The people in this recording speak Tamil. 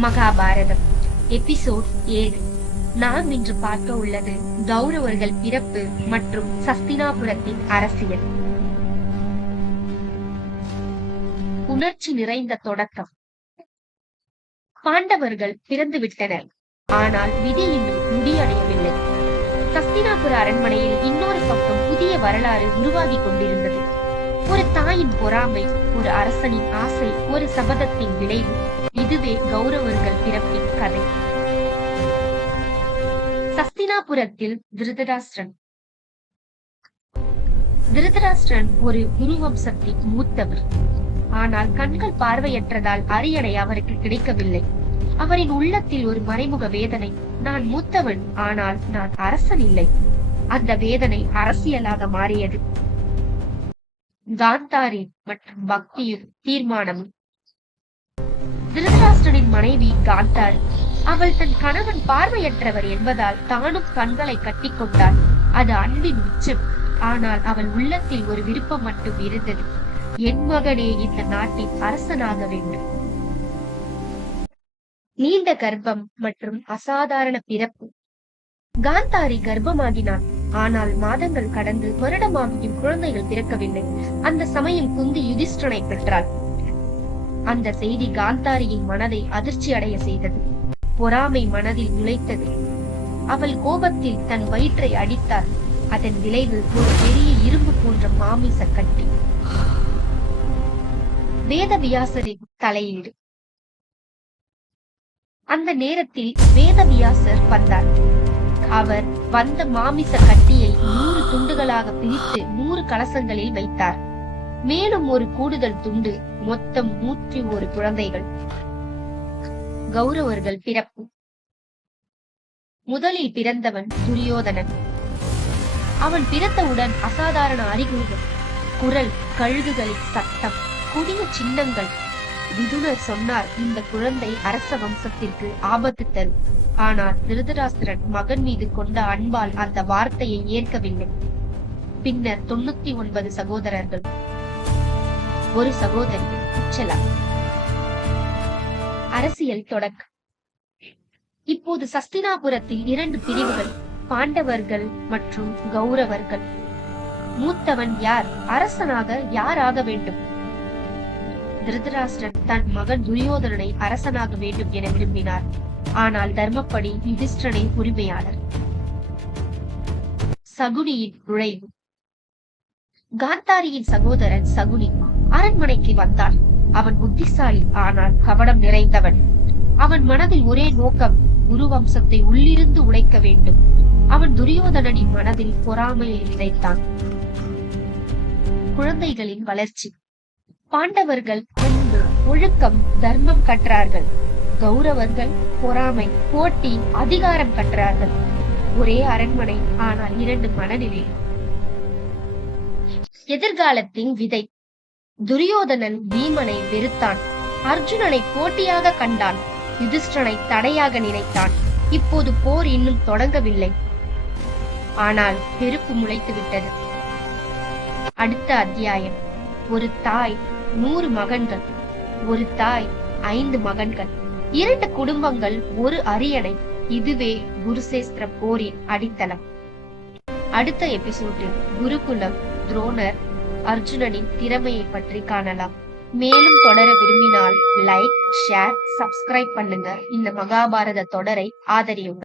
மகாபாரதம். எபிசோட் ஏழு. நாம் இன்று பார்க்க உள்ளது கௌரவர்கள் பிறப்பு மற்றும் சஸ்தினாபுரத்தின் அரசியல். உணர்ச்சி நிறைந்த தொடக்கம். பாண்டவர்கள் பிறந்து விட்டனர். ஆனால் விதி இன்னும் முடியடையவில்லை. சஸ்தினாபுர அரண்மனையில் இன்னொரு பக்கம் புதிய வரலாறு உருவாகி கொண்டிருந்தது. ஒரு தாயின் பொறாமை ஒரு அரசனின் ஆசை ஒரு சபதத்தின் விளைவு இதுவே கௌரவர்கள் பிறப்பின் கதை. சஸ்தினாபுரத்தில் திருதராஷ்டிரன். திருதராஷ்டிரன் ஒரு குருவம்சத்தின் மூத்தவர். ஆனால் கண்கள் பார்வையற்றதால் அரியணை அவருக்கு கிடைக்கவில்லை. அவரின் உள்ளத்தில் ஒரு மறைமுக வேதனை நான் மூத்தவன் ஆனால் நான் அரசன் இல்லை. அந்த வேதனை அரசியலாக மாறியது. காந்தாரி மற்றும் பக்தியும் தீர்மானமும் திருதராஷ்டனின் மனைவி காந்தாரி அவள் தன் கணவன் பார்வையற்றவர் என்பதால் தானும் கண்களை கட்டிக்கொண்டாள் அது அன்பின் உச்சம். ஆனால் அவள் உள்ளத்தில் ஒரு விருப்பம் மட்டும் இருந்தது. என் மகனே இந்த நாட்டின் அரசனாக வேண்டும். நீண்ட கர்ப்பம் மற்றும் அசாதாரண பிறப்பு. காந்தாரி கர்ப்பமாகினான் ஆனால் மாதங்கள் கடந்து வருடமாகியும் குழந்தைகள் பிறக்கவில்லை. அந்த சமயம் குந்தி யுதிஷ்டனை பெற்றாள். அந்த செய்தி காந்தாரியின் மனதை அதிர்ச்சி அடைய செய்தது. பொறாமை மனதில் நுழைத்தது அவள் கோபத்தில் தன் வயிற்றை அடித்தாள். அதன் விளைவு ஒரு பெரிய இரும்பு போன்ற மாமிச கட்டி. வேதவியாசரின் தலையீடு. அந்த நேரத்தில் வேதவியாசர் வந்தார். அவர் வந்த மாமிச கட்டியை நூறு துண்டுகளாக பிரித்து நூறு கலசங்களில் வைத்தார். மேலும் ஒரு கூடுதல் துண்டு மொத்தம் நூற்றி ஒரு குழந்தைகள். கௌரவர்கள் பிறப்பு. முதலில் பிறந்தவன் துரியோதனன். அவன் பிறந்தவுடன் அசாதாரண அறிகுறிகள் குரல் கழுகுகளின் சத்தம் புதிய சின்னங்கள் விதுனர் சொன்னார் இந்த குழந்தை அரச வம்சத்திற்கு ஆபத்து தரும். ஆனால் திருதராஸ்திரன் மகன் மீது கொண்ட அன்பால் அந்த வார்த்தையை ஏற்கவில்லை. பின்னர் தொண்ணூத்தி ஒன்பது சகோதரர்கள். ஒரு சகோதரி உச்சலா. அரசியல் தொடக்கம் இப்போது சஸ்தினாபுரத்தில் இரண்டு பிரிவுகள் பாண்டவர்கள் மற்றும் கௌரவர்கள். மூத்தவன் யார்? அரசனாக யார் ஆக வேண்டும்? திருதராஷ்டிரன் தன் மகன் துரியோதனனை அரசனாக வேண்டும் என விரும்பினார். ஆனால் தர்மப்படி யுதிஷ்டனை உரிமையாளர். சகுனியின் நுழைவு காந்தாரியின் சகோதரன் சகுனி அரண்மனைக்கு வந்தான். அவன் புத்திசாலி ஆனால் கவனம் நிறைந்தவன். அவன் மனதில் ஒரே நோக்கம் குரு வம்சத்தை உள்ளிருந்து உழைக்க வேண்டும். அவன் துரியோதனனின் மனதில் பொறாமையை விதைத்தான் குழந்தைகளின் வளர்ச்சி. பாண்டவர்கள் அன்பு ஒழுக்கம் தர்மம் கற்றார்கள். கௌரவர்கள் பொறாமை போட்டி அதிகாரம் கற்றார்கள். ஒரே அரண்மனை ஆனால் இரண்டு மனநிலை. எதிர்காலத்தின் விதை. துரியோதனன் பீமனை வெறுத்தான். அர்ஜுனனை போட்டியாக கண்டான். யுதிஷ்டனை தடையாக நினைத்தான். இப்போது போர் இன்னும் தொடங்கவில்லை. ஆனால் பெருப்பு முளைத்து விட்டது அடுத்த அத்தியாயம். ஒரு தாய் நூறு மகன்கள் ஒரு தாய் ஐந்து மகன்கள். இரண்டு குடும்பங்கள் ஒரு அரியணை. இதுவே குருசேஸ்திர போரின் அடித்தளம். அடுத்த எபிசோடில் குருகுலம் துரோணர் அர்ஜுனனின் திறமையை பற்றி காணலாம். மேலும் தொடர விரும்பினால் லைக் ஷேர் சப்ஸ்கிரைப் பண்ணுங்க. இந்த மகாபாரத தொடரை ஆதரியுங்க